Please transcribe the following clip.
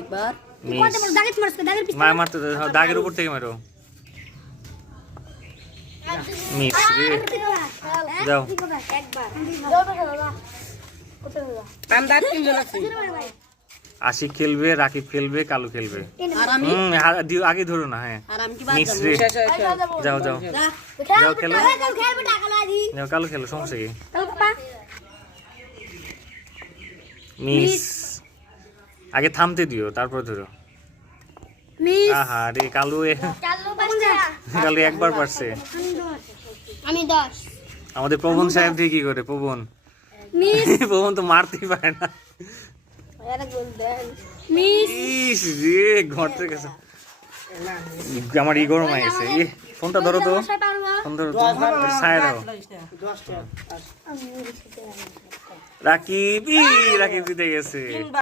একবার মা মারতে দাগের উপর থেকে মারো মিস রে যাও আমরা তিনজন আছি আশিক খেলবে রাকিব খেলবে কালু খেলবে আগে ধরো না হ্যাঁ আর আমি কি মিস রে যাও যাও যাও খেলো যাও কালু খেলো সমস্যা কি মিস আগে থামতে দিও তারপর ধরো আহা রে কালু কালু একবার পারছে আমি 10 আমাদের পবন সাহেব দিয়ে কি করে পবন পবন তো মারতেই পারে না ইস রে ঘরতে গেছে আমার ই গরম হয়ে গেছে ফোনটা ধরো তো ফোন ধরো তো ছায়া দাও রাকিব রাকিব জিতে গেছে